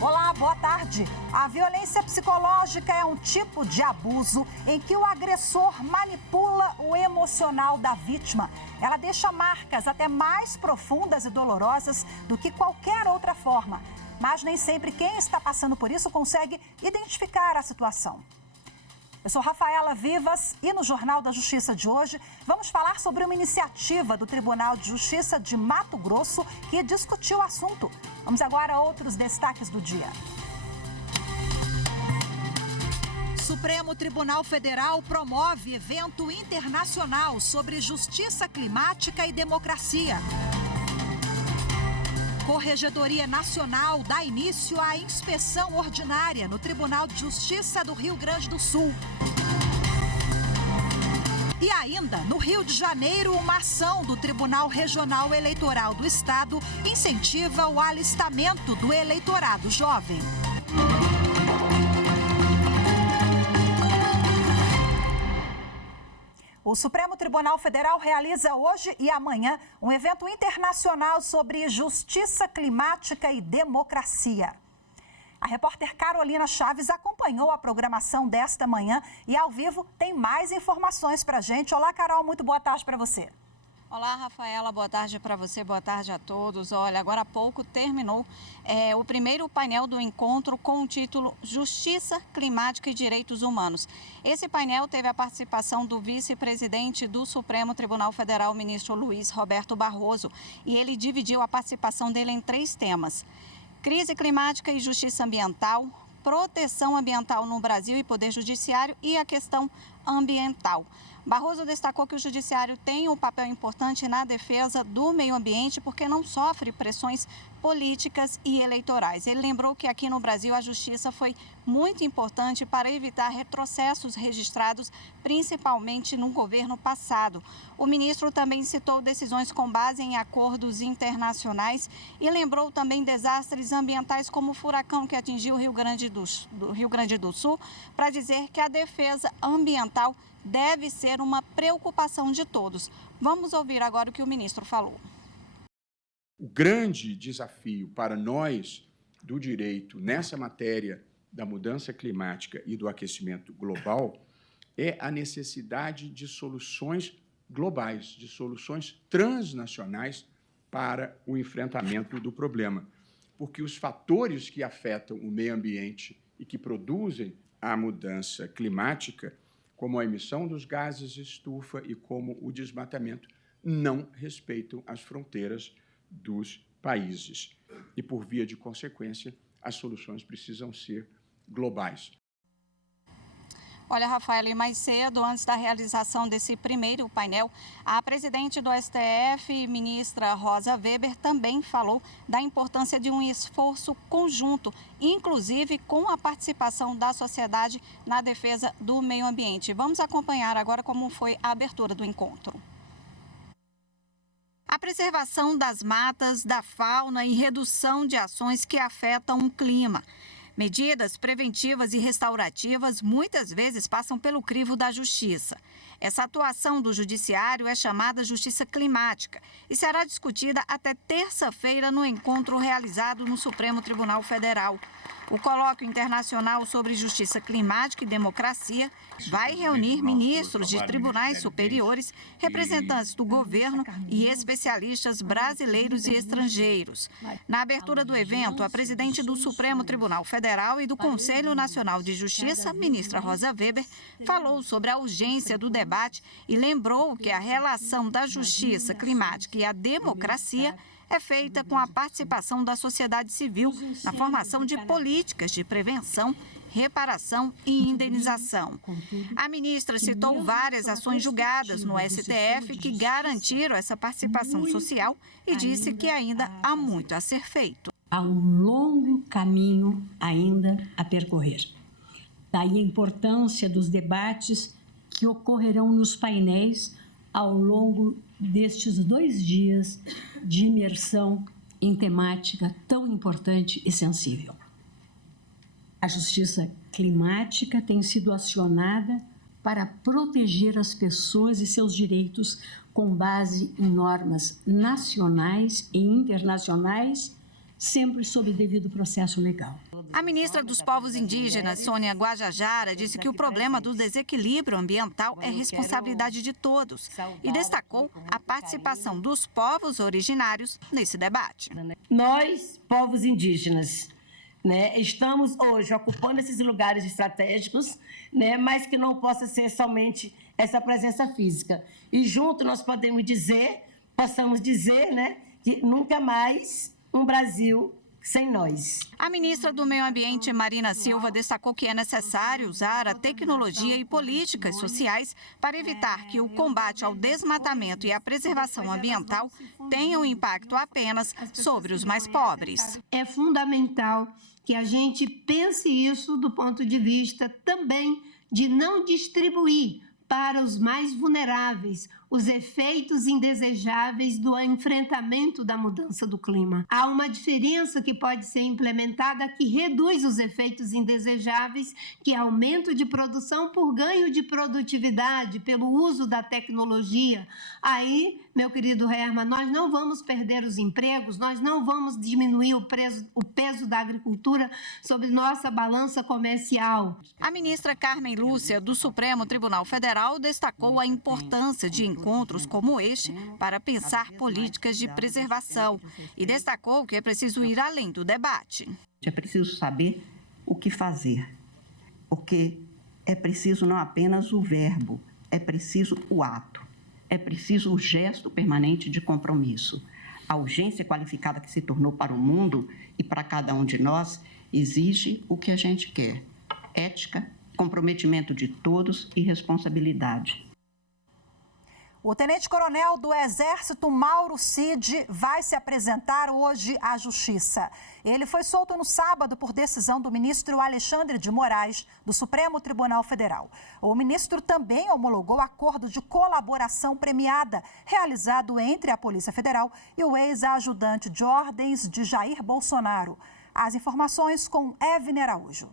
Olá, boa tarde. A violência psicológica é um tipo de abuso em que o agressor manipula o emocional da vítima. Ela deixa marcas até mais profundas e dolorosas do que qualquer outra forma. Mas nem sempre quem está passando por isso consegue identificar a situação. Eu sou Rafaela Vivas e no Jornal da Justiça de hoje vamos falar sobre uma iniciativa do Tribunal de Justiça de Mato Grosso que discutiu o assunto. Vamos agora a outros destaques do dia. Supremo Tribunal Federal promove evento internacional sobre justiça climática e democracia. Corregedoria Nacional dá início à inspeção ordinária no Tribunal de Justiça do Rio Grande do Sul. E ainda, no Rio de Janeiro, uma ação do Tribunal Regional Eleitoral do Estado incentiva o alistamento do eleitorado jovem. O Supremo Tribunal Federal realiza hoje e amanhã um evento internacional sobre justiça climática e democracia. A repórter Carolina Chaves acompanhou a programação desta manhã e, ao vivo, tem mais informações para a gente. Olá, Carol, muito boa tarde para você. Olá, Rafaela, boa tarde para você, boa tarde a todos. Olha, agora há pouco terminou o primeiro painel do encontro com o título Justiça Climática e Direitos Humanos. Esse painel teve a participação do vice-presidente do Supremo Tribunal Federal, ministro Luiz Roberto Barroso, e ele dividiu a participação dele em 3 temas: crise climática e justiça ambiental, proteção ambiental no Brasil e poder judiciário e a questão ambiental. Barroso destacou que o judiciário tem um papel importante na defesa do meio ambiente porque não sofre pressões políticas e eleitorais. Ele lembrou que aqui no Brasil a justiça foi muito importante para evitar retrocessos registrados, principalmente no governo passado. O ministro também citou decisões com base em acordos internacionais e lembrou também desastres ambientais como o furacão que atingiu o Rio Grande do Sul, para dizer que a defesa ambiental deve ser uma preocupação de todos. Vamos ouvir agora o que o ministro falou. O grande desafio para nós do direito nessa matéria da mudança climática e do aquecimento global é a necessidade de soluções globais, de soluções transnacionais para o enfrentamento do problema. Porque os fatores que afetam o meio ambiente e que produzem a mudança climática, como a emissão dos gases de estufa e como o desmatamento, não respeitam as fronteiras dos países. E, por via de consequência, as soluções precisam ser globais. Olha, Rafaela, e mais cedo, antes da realização desse primeiro painel, a presidente do STF, ministra Rosa Weber, também falou da importância de um esforço conjunto, inclusive com a participação da sociedade na defesa do meio ambiente. Vamos acompanhar agora como foi a abertura do encontro. A preservação das matas, da fauna e redução de ações que afetam o clima. Medidas preventivas e restaurativas muitas vezes passam pelo crivo da justiça. Essa atuação do judiciário é chamada justiça climática e será discutida até terça-feira no encontro realizado no Supremo Tribunal Federal. O colóquio internacional sobre justiça climática e democracia vai reunir ministros de tribunais superiores, representantes do governo e especialistas brasileiros e estrangeiros. Na abertura do evento, a presidente do Supremo Tribunal Federal e do Conselho Nacional de Justiça, ministra Rosa Weber, falou sobre a urgência do debate e lembrou que a relação da justiça climática e a democracia é feita com a participação da sociedade civil na formação de políticas de prevenção, reparação e indenização. A ministra citou várias ações julgadas no STF que garantiram essa participação social e disse que ainda há muito a ser feito. Há um longo caminho ainda a percorrer. Daí a importância dos debates que ocorrerão nos painéis ao longo destes 2 dias de imersão em temática tão importante e sensível. A justiça climática tem sido acionada para proteger as pessoas e seus direitos com base em normas nacionais e internacionais, sempre sob devido processo legal. A ministra dos Povos Indígenas, Sônia Guajajara, disse que o problema do desequilíbrio ambiental é responsabilidade de todos e destacou a participação dos povos originários nesse debate. Nós, povos indígenas, estamos hoje ocupando esses lugares estratégicos, mas que não possa ser somente essa presença física. E junto nós possamos dizer, que nunca mais um Brasil sem nós. A ministra do Meio Ambiente, Marina Silva, destacou que é necessário usar a tecnologia e políticas sociais para evitar que o combate ao desmatamento e a preservação ambiental tenham impacto apenas sobre os mais pobres. É fundamental que a gente pense isso do ponto de vista também de não distribuir para os mais vulneráveis os efeitos indesejáveis do enfrentamento da mudança do clima. Há uma diferença que pode ser implementada que reduz os efeitos indesejáveis, que é aumento de produção por ganho de produtividade, pelo uso da tecnologia. Aí, meu querido Herman, nós não vamos perder os empregos, nós não vamos diminuir o peso da agricultura sobre nossa balança comercial. A ministra Carmen Lúcia, do Supremo Tribunal Federal, destacou a importância de encontros como este para pensar políticas de preservação e destacou que é preciso ir além do debate. É preciso saber o que fazer, porque é preciso não apenas o verbo, é preciso o ato, é preciso o gesto permanente de compromisso. A urgência qualificada que se tornou para o mundo e para cada um de nós exige o que a gente quer: ética, comprometimento de todos e responsabilidade. O tenente-coronel do Exército, Mauro Cid, vai se apresentar hoje à Justiça. Ele foi solto no sábado por decisão do ministro Alexandre de Moraes, do Supremo Tribunal Federal. O ministro também homologou acordo de colaboração premiada, realizado entre a Polícia Federal e o ex-ajudante de ordens de Jair Bolsonaro. As informações com Evne Araújo.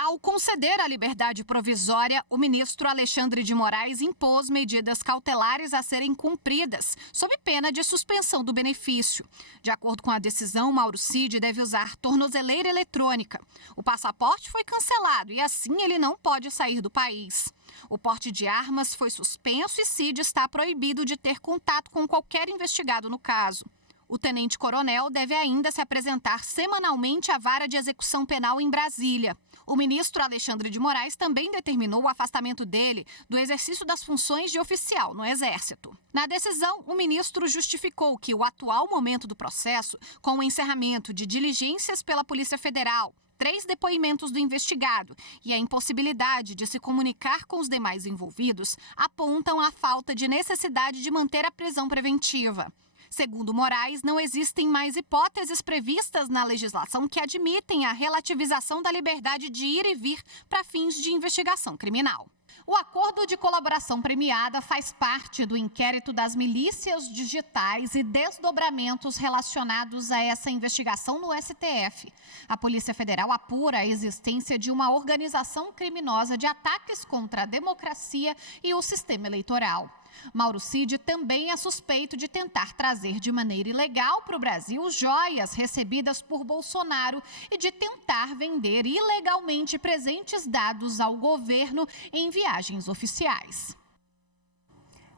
Ao conceder a liberdade provisória, o ministro Alexandre de Moraes impôs medidas cautelares a serem cumpridas, sob pena de suspensão do benefício. De acordo com a decisão, Mauro Cid deve usar tornozeleira eletrônica. O passaporte foi cancelado e, assim, ele não pode sair do país. O porte de armas foi suspenso e Cid está proibido de ter contato com qualquer investigado no caso. O tenente-coronel deve ainda se apresentar semanalmente à vara de execução penal em Brasília. O ministro Alexandre de Moraes também determinou o afastamento dele do exercício das funções de oficial no Exército. Na decisão, o ministro justificou que o atual momento do processo, com o encerramento de diligências pela Polícia Federal, 3 depoimentos do investigado e a impossibilidade de se comunicar com os demais envolvidos, apontam a falta de necessidade de manter a prisão preventiva. Segundo Moraes, não existem mais hipóteses previstas na legislação que admitem a relativização da liberdade de ir e vir para fins de investigação criminal. O acordo de colaboração premiada faz parte do inquérito das milícias digitais e desdobramentos relacionados a essa investigação no STF. A Polícia Federal apura a existência de uma organização criminosa de ataques contra a democracia e o sistema eleitoral. Mauro Cid também é suspeito de tentar trazer de maneira ilegal para o Brasil joias recebidas por Bolsonaro e de tentar vender ilegalmente presentes dados ao governo em viagens oficiais.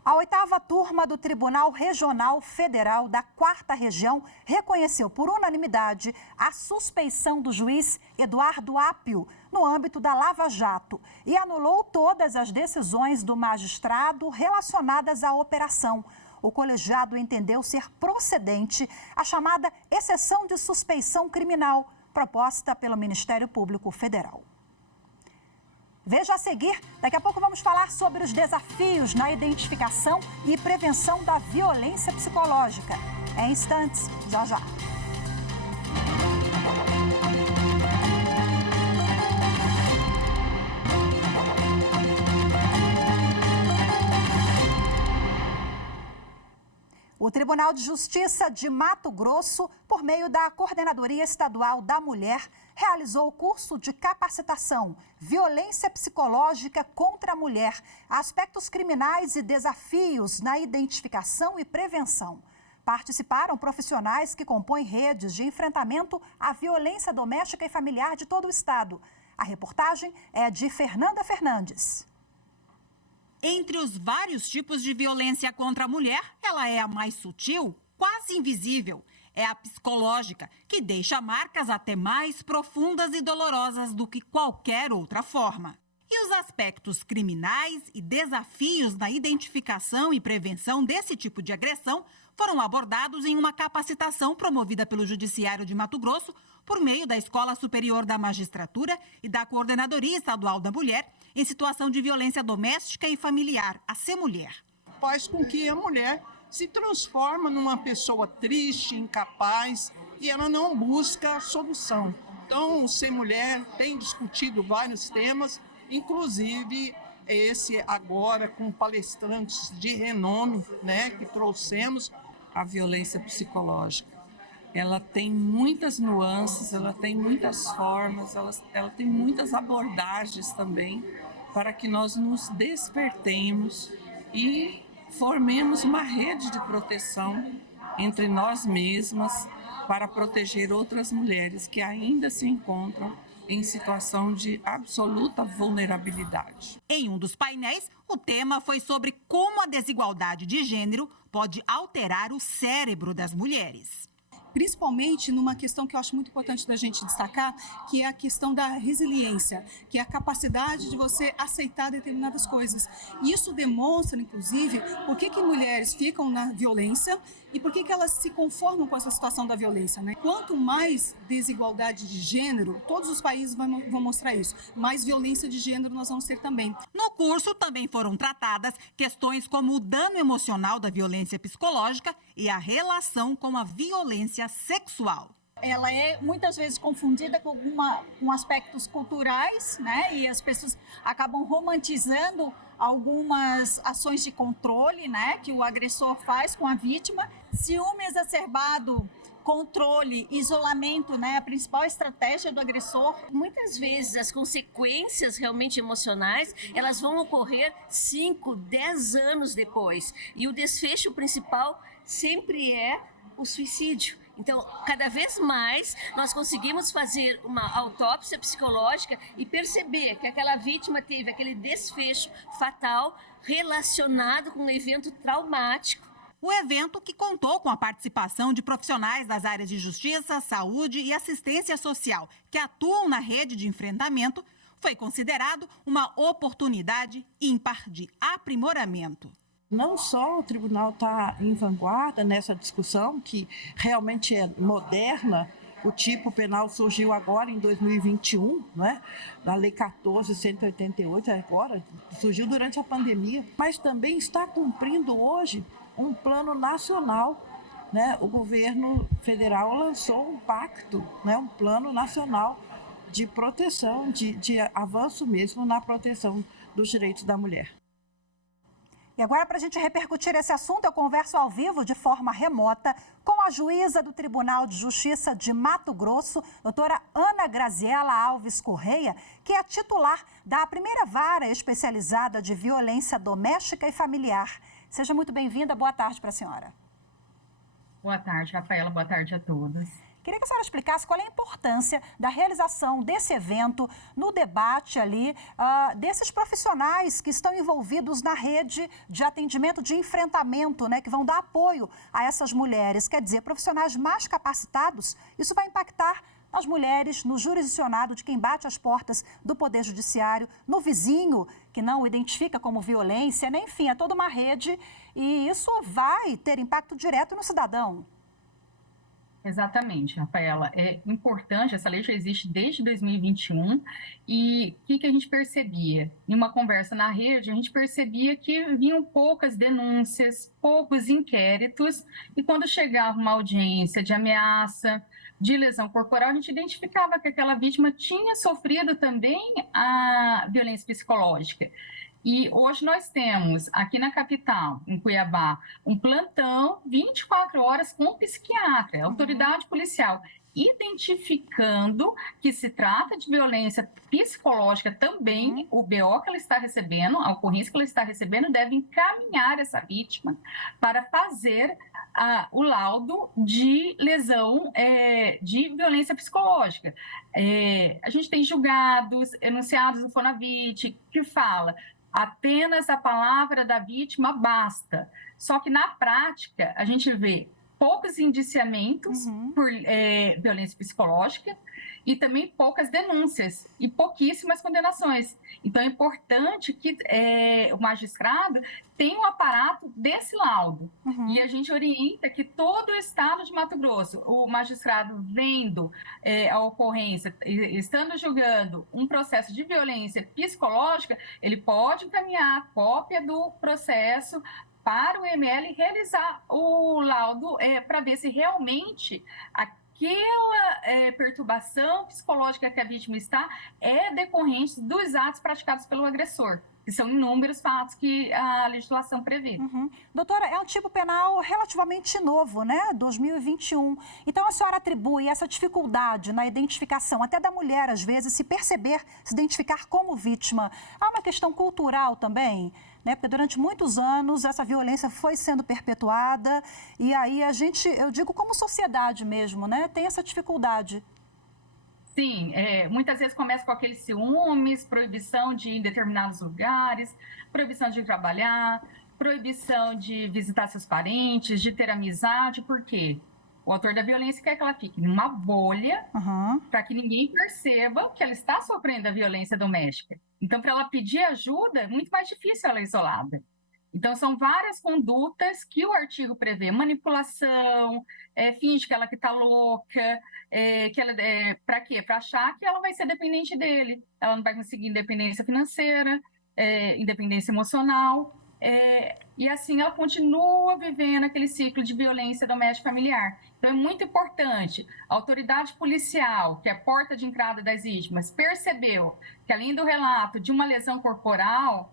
A 8ª turma do Tribunal Regional Federal da 4ª Região reconheceu por unanimidade a suspeição do juiz Eduardo Apio no âmbito da Lava Jato e anulou todas as decisões do magistrado relacionadas à operação. O colegiado entendeu ser procedente a chamada exceção de suspeição criminal, proposta pelo Ministério Público Federal. Veja a seguir, daqui a pouco vamos falar sobre os desafios na identificação e prevenção da violência psicológica. Em instantes, já já. O O Tribunal de Justiça de Mato Grosso, por meio da Coordenadoria Estadual da Mulher, realizou o curso de capacitação Violência Psicológica contra a Mulher, aspectos criminais e desafios na identificação e prevenção. Participaram profissionais que compõem redes de enfrentamento à violência doméstica e familiar de todo o estado. A reportagem é de Fernanda Fernandes. Entre os vários tipos de violência contra a mulher, ela é a mais sutil, quase invisível. É a psicológica, que deixa marcas até mais profundas e dolorosas do que qualquer outra forma. E os aspectos criminais e desafios na identificação e prevenção desse tipo de agressão foram abordados em uma capacitação promovida pelo Judiciário de Mato Grosso por meio da Escola Superior da Magistratura e da Coordenadoria Estadual da Mulher em situação de violência doméstica e familiar, a CEMulher. Faz com que a mulher se transforme numa pessoa triste, incapaz, e ela não busca solução. Então, o CEMulher tem discutido vários temas, inclusive esse agora com palestrantes de renome, que trouxemos. A violência psicológica, ela tem muitas nuances, ela tem muitas formas, ela tem muitas abordagens também, para que nós nos despertemos e formemos uma rede de proteção entre nós mesmas para proteger outras mulheres que ainda se encontram em situação de absoluta vulnerabilidade. Em um dos painéis, o tema foi sobre como a desigualdade de gênero pode alterar o cérebro das mulheres. Principalmente numa questão que eu acho muito importante da gente destacar, que é a questão da resiliência, que é a capacidade de você aceitar determinadas coisas. E isso demonstra, inclusive, por que mulheres ficam na violência e por que elas se conformam com essa situação da violência, Quanto mais desigualdade de gênero, todos os países vão mostrar isso, mais violência de gênero nós vamos ter também. No curso também foram tratadas questões como o dano emocional da violência psicológica e a relação com a violência sexual. Ela é muitas vezes confundida com aspectos culturais, e as pessoas acabam romantizando algumas ações de controle, que o agressor faz com a vítima. Ciúme exacerbado, controle, isolamento, a principal estratégia do agressor. Muitas vezes as consequências realmente emocionais, elas vão ocorrer 5, 10 anos depois. E o desfecho principal sempre é o suicídio. Então, cada vez mais, nós conseguimos fazer uma autópsia psicológica e perceber que aquela vítima teve aquele desfecho fatal relacionado com um evento traumático. O evento, que contou com a participação de profissionais das áreas de justiça, saúde e assistência social que atuam na rede de enfrentamento, foi considerado uma oportunidade ímpar de aprimoramento. Não só o tribunal está em vanguarda nessa discussão, que realmente é moderna, o tipo penal surgiu agora em 2021, na Lei 14.188, agora, surgiu durante a pandemia, mas também está cumprindo hoje um plano nacional. O governo federal lançou um pacto, um plano nacional de proteção, de avanço mesmo na proteção dos direitos da mulher. E agora, para a gente repercutir esse assunto, eu converso ao vivo, de forma remota, com a juíza do Tribunal de Justiça de Mato Grosso, doutora Ana Graziela Alves Correia, que é titular da primeira vara especializada de violência doméstica e familiar. Seja muito bem-vinda, boa tarde para a senhora. Boa tarde, Rafaela, boa tarde a todos. Queria que a senhora explicasse qual é a importância da realização desse evento, no debate ali, desses profissionais que estão envolvidos na rede de atendimento, de enfrentamento, que vão dar apoio a essas mulheres. Quer dizer, profissionais mais capacitados, isso vai impactar nas mulheres, no jurisdicionado de quem bate as portas do Poder Judiciário, no vizinho que não o identifica como violência, enfim, é toda uma rede e isso vai ter impacto direto no cidadão. Exatamente, Rafaela. É importante, essa lei já existe desde 2021 e o que a gente percebia? Em uma conversa na rede, a gente percebia que vinham poucas denúncias, poucos inquéritos e quando chegava uma audiência de ameaça, de lesão corporal, a gente identificava que aquela vítima tinha sofrido também a violência psicológica. E hoje nós temos, aqui na capital, em Cuiabá, um plantão 24 horas com um psiquiatra, autoridade policial, identificando que se trata de violência psicológica também, o BO que ela está recebendo, a ocorrência que ela está recebendo, deve encaminhar essa vítima para fazer o laudo de lesão de violência psicológica. A gente tem julgados, enunciados do Fonavit, que fala apenas a palavra da vítima basta. Só que, na prática, a gente vê poucos indiciamentos por violência psicológica e também poucas denúncias e pouquíssimas condenações. Então, é importante que o magistrado tenha um aparato desse laudo. E a gente orienta que todo o estado de Mato Grosso, o magistrado vendo a ocorrência, estando julgando um processo de violência psicológica, ele pode encaminhar a cópia do processo para o ML realizar o laudo para ver se realmente aquela perturbação psicológica que a vítima está é decorrente dos atos praticados pelo agressor, que são inúmeros fatos que a legislação prevê. Doutora, é um tipo penal relativamente novo, né? 2021. Então, a senhora atribui essa dificuldade na identificação, até da mulher, às vezes, se perceber, se identificar como vítima. Há uma questão cultural também, né? Porque durante muitos anos essa violência foi sendo perpetuada e aí a gente, eu digo como sociedade mesmo, né? Tem essa dificuldade. Sim, muitas vezes começa com aqueles ciúmes, proibição de ir em determinados lugares, proibição de trabalhar, proibição de visitar seus parentes, de ter amizade. Por quê? O autor da violência quer que ela fique numa bolha para que ninguém perceba que ela está sofrendo a violência doméstica. Então, para ela pedir ajuda, é muito mais difícil ela isolada. Então, são várias condutas que o artigo prevê. Manipulação, finge que ela que está louca, para quê? Para achar que ela vai ser dependente dele. Ela não vai conseguir independência financeira, independência emocional. E assim ela continua vivendo aquele ciclo de violência doméstica familiar. Então, é muito importante. A autoridade policial, que é a porta de entrada das vítimas, percebeu que, além do relato de uma lesão corporal,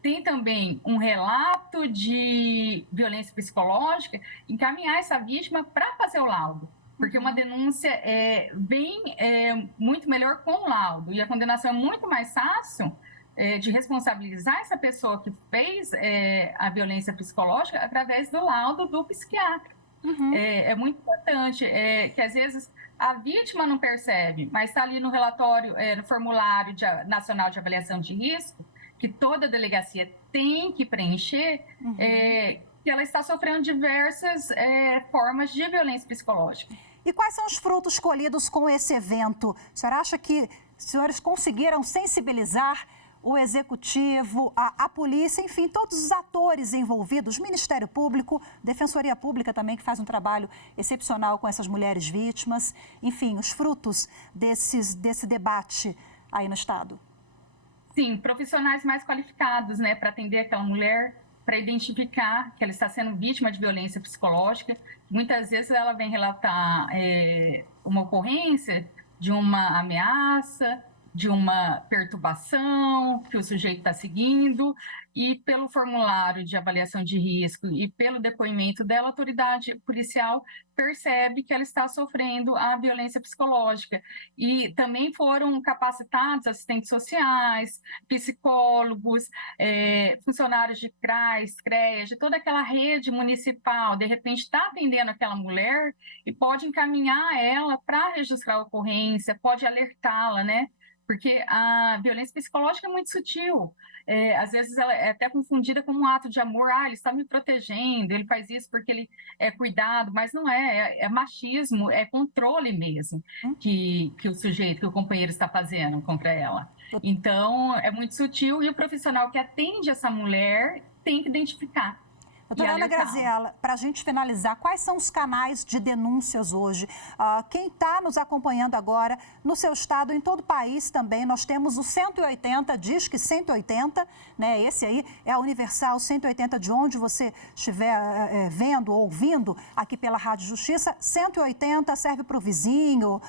tem também um relato de violência psicológica, encaminhar essa vítima para fazer o laudo. Porque uma denúncia vem muito melhor com o laudo. E a condenação é muito mais fácil de responsabilizar essa pessoa que fez a violência psicológica através do laudo do psiquiatra. É muito importante que, às vezes, a vítima não percebe, mas está ali no relatório, no formulário nacional de avaliação de risco, que toda delegacia tem que preencher, que ela está sofrendo diversas formas de violência psicológica. E quais são os frutos colhidos com esse evento? A senhora acha que os senhores conseguiram sensibilizar o Executivo, a polícia, enfim, todos os atores envolvidos, Ministério Público, Defensoria Pública também, que faz um trabalho excepcional com essas mulheres vítimas, enfim, os frutos desse debate aí no Estado? Sim, profissionais mais qualificados, né, para atender aquela mulher, para identificar que ela está sendo vítima de violência psicológica. Muitas vezes ela vem relatar uma ocorrência de uma ameaça, de uma perturbação que o sujeito está seguindo, e pelo formulário de avaliação de risco e pelo depoimento dela, a autoridade policial percebe que ela está sofrendo a violência psicológica. E também foram capacitados assistentes sociais, psicólogos, funcionários de CRAS, CREAS, de toda aquela rede municipal, de repente está atendendo aquela mulher e pode encaminhar ela para registrar a ocorrência, pode alertá-la, né? Porque a violência psicológica é muito sutil. Às vezes ela é até confundida com um ato de amor. Ele está me protegendo, ele faz isso porque ele é cuidado, mas não é machismo, é controle mesmo que o sujeito, que o companheiro está fazendo contra ela. Então, é muito sutil e o profissional que atende essa mulher tem que identificar. Doutora Ana Graziella, para a gente finalizar, quais são os canais de denúncias hoje? Quem está nos acompanhando agora, no seu estado, em todo o país também, nós temos o 180, Disque 180, né? Esse aí é a Universal 180, de onde você estiver vendo ou ouvindo aqui pela Rádio Justiça. 180 serve para o vizinho,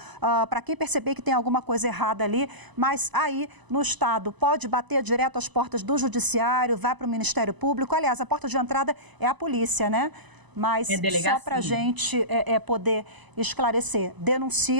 para quem perceber que tem alguma coisa errada ali, mas aí no estado pode bater direto às portas do Judiciário, vai para o Ministério Público. Aliás, a porta de entrada é a polícia, né? Mas só para a gente poder esclarecer,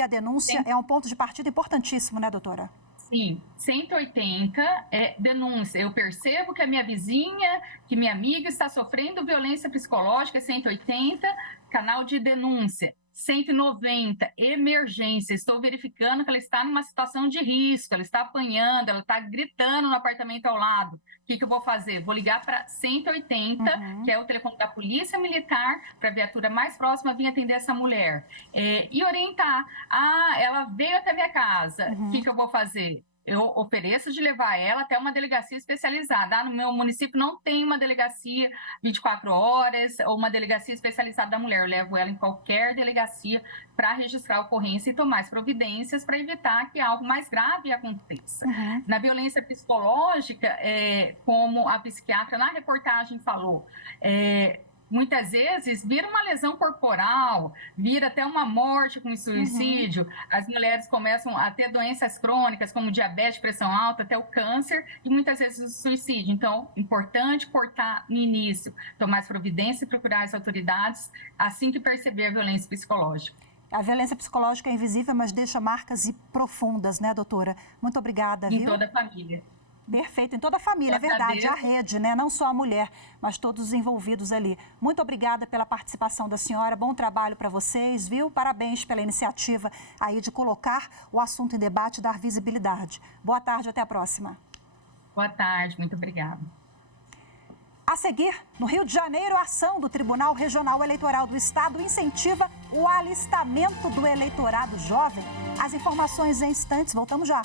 a denúncia é um ponto de partida importantíssimo, né, doutora? Sim, 180 é denúncia. Eu percebo que a minha vizinha, que minha amiga está sofrendo violência psicológica, 180, canal de denúncia. 190, emergência. Estou verificando que ela está numa situação de risco, ela está apanhando, ela está gritando no apartamento ao lado. O que eu vou fazer? Vou ligar para 180, que é o telefone da Polícia Militar, para a viatura mais próxima vir atender essa mulher. E orientar. Ela veio até minha casa, o que eu vou fazer? Eu ofereço de levar ela até uma delegacia especializada. No meu município não tem uma delegacia 24 horas ou uma delegacia especializada da mulher. Eu levo ela em qualquer delegacia para registrar a ocorrência e tomar as providências para evitar que algo mais grave aconteça. Na violência psicológica, como a psiquiatra na reportagem falou, muitas vezes vira uma lesão corporal, vira até uma morte com suicídio. As mulheres começam a ter doenças crônicas, como diabetes, pressão alta, até o câncer, e muitas vezes o suicídio. Então, importante cortar no início, tomar as providências e procurar as autoridades assim que perceber a violência psicológica. A violência psicológica é invisível, mas deixa marcas profundas, né, doutora? Muito obrigada, viu? Em toda a família. Perfeito, em toda a família, é verdade, a rede, né? Não só a mulher, mas todos os envolvidos ali. Muito obrigada pela participação da senhora, bom trabalho para vocês, viu? Parabéns pela iniciativa aí de colocar o assunto em debate e dar visibilidade. Boa tarde, até a próxima. Boa tarde, muito obrigada. A seguir, no Rio de Janeiro, a ação do Tribunal Regional Eleitoral do Estado incentiva o alistamento do eleitorado jovem. As informações em instantes, voltamos já.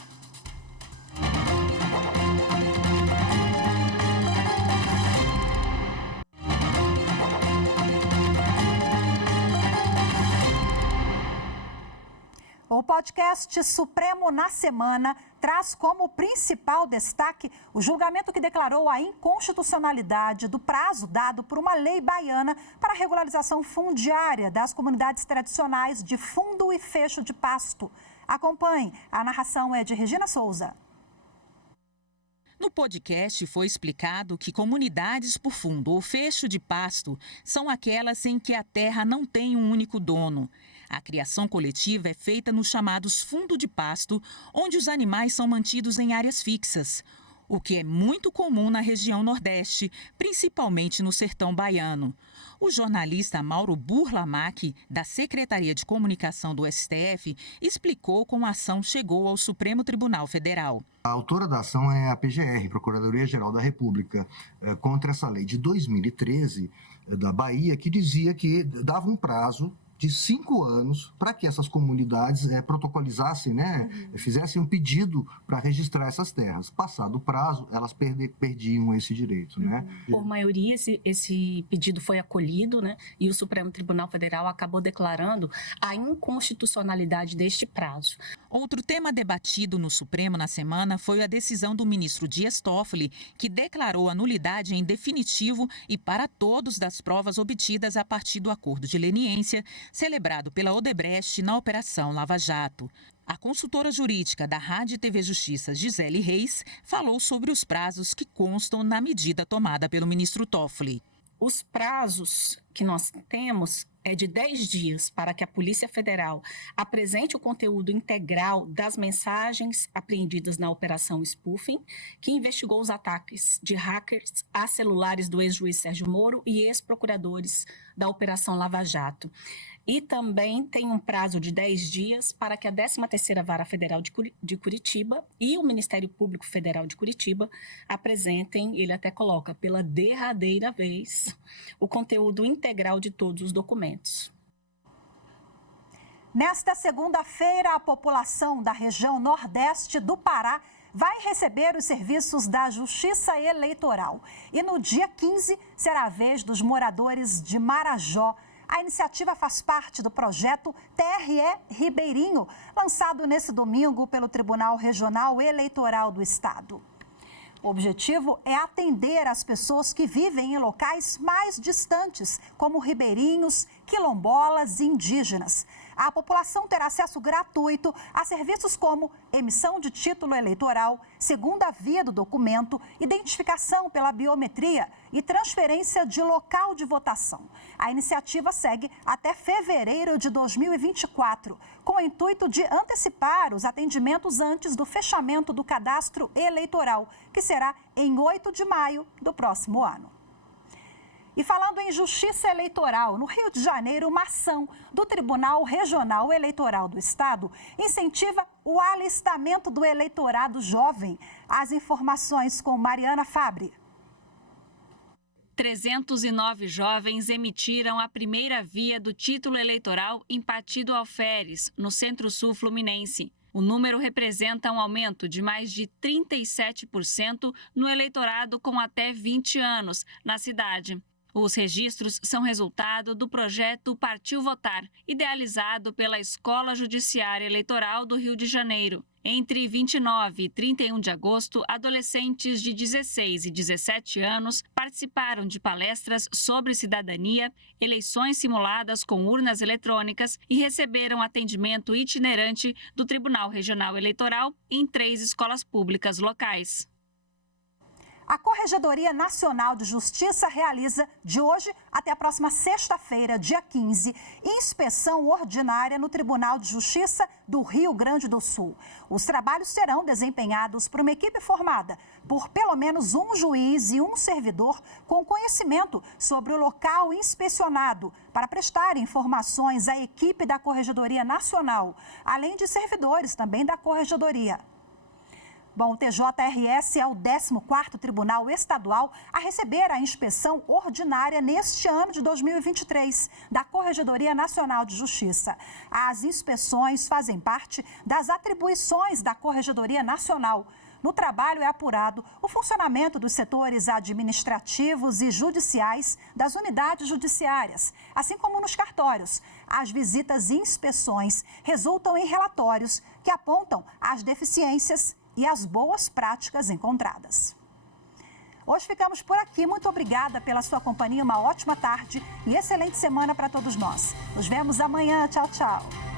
O podcast Supremo na Semana traz como principal destaque o julgamento que declarou a inconstitucionalidade do prazo dado por uma lei baiana para a regularização fundiária das comunidades tradicionais de Fundo e Fecho de Pasto. Acompanhe, a narração é de Regina Souza. No podcast foi explicado que comunidades por fundo ou fecho de pasto são aquelas em que a terra não tem um único dono. A criação coletiva é feita nos chamados fundo de pasto, onde os animais são mantidos em áreas fixas, o que é muito comum na região Nordeste, principalmente no sertão baiano. O jornalista Mauro Burlamac, da Secretaria de Comunicação do STF, explicou como a ação chegou ao Supremo Tribunal Federal. A autora da ação é a PGR, Procuradoria-Geral da República, contra essa lei de 2013 da Bahia, que dizia que dava um prazo de 5 anos para que essas comunidades protocolizassem, fizessem um pedido para registrar essas terras. Passado o prazo, elas perdiam esse direito. Por maioria, esse pedido foi acolhido, e o Supremo Tribunal Federal acabou declarando a inconstitucionalidade deste prazo. Outro tema debatido no Supremo na semana foi a decisão do ministro Dias Toffoli, que declarou a nulidade em definitivo e para todos das provas obtidas a partir do acordo de leniência celebrado pela Odebrecht na Operação Lava Jato. A consultora jurídica da Rádio e TV Justiça, Gisele Reis, falou sobre os prazos que constam na medida tomada pelo ministro Toffoli. Os prazos que nós temos é de 10 dias para que a Polícia Federal apresente o conteúdo integral das mensagens apreendidas na Operação Spoofing, que investigou os ataques de hackers a celulares do ex-juiz Sérgio Moro e ex-procuradores da Operação Lava Jato. E também tem um prazo de 10 dias para que a 13ª Vara Federal de Curitiba e o Ministério Público Federal de Curitiba apresentem, ele até coloca, pela derradeira vez, o conteúdo integral de todos os documentos. Nesta segunda-feira, a população da região Nordeste do Pará vai receber os serviços da Justiça Eleitoral. E no dia 15 será a vez dos moradores de Marajó. A iniciativa faz parte do projeto TRE Ribeirinho, lançado nesse domingo pelo Tribunal Regional Eleitoral do Estado. O objetivo é atender as pessoas que vivem em locais mais distantes, como ribeirinhos, quilombolas e indígenas. A população terá acesso gratuito a serviços como emissão de título eleitoral, segunda via do documento, identificação pela biometria e transferência de local de votação. A iniciativa segue até fevereiro de 2024, com o intuito de antecipar os atendimentos antes do fechamento do cadastro eleitoral, que será em 8 de maio do próximo ano. E falando em justiça eleitoral, no Rio de Janeiro, uma ação do Tribunal Regional Eleitoral do Estado incentiva o alistamento do eleitorado jovem. As informações com Mariana Fabre. 309 jovens emitiram a primeira via do título eleitoral em Partido Alferes, no Centro-Sul Fluminense. O número representa um aumento de mais de 37% no eleitorado com até 20 anos na cidade. Os registros são resultado do projeto Partiu Votar, idealizado pela Escola Judiciária Eleitoral do Rio de Janeiro. Entre 29 e 31 de agosto, adolescentes de 16 e 17 anos participaram de palestras sobre cidadania, eleições simuladas com urnas eletrônicas e receberam atendimento itinerante do Tribunal Regional Eleitoral em 3 escolas públicas locais. A Corregedoria Nacional de Justiça realiza, de hoje até a próxima sexta-feira, dia 15, inspeção ordinária no Tribunal de Justiça do Rio Grande do Sul. Os trabalhos serão desempenhados por uma equipe formada por pelo menos um juiz e um servidor com conhecimento sobre o local inspecionado para prestar informações à equipe da Corregedoria Nacional, além de servidores também da Corregedoria. Bom, o TJRS é o 14º Tribunal Estadual a receber a inspeção ordinária neste ano de 2023 da Corregedoria Nacional de Justiça. As inspeções fazem parte das atribuições da Corregedoria Nacional. No trabalho é apurado o funcionamento dos setores administrativos e judiciais das unidades judiciárias, assim como nos cartórios. As visitas e inspeções resultam em relatórios que apontam as deficiências e as boas práticas encontradas. Hoje ficamos por aqui. Muito obrigada pela sua companhia. Uma ótima tarde e excelente semana para todos nós. Nos vemos amanhã. Tchau, tchau.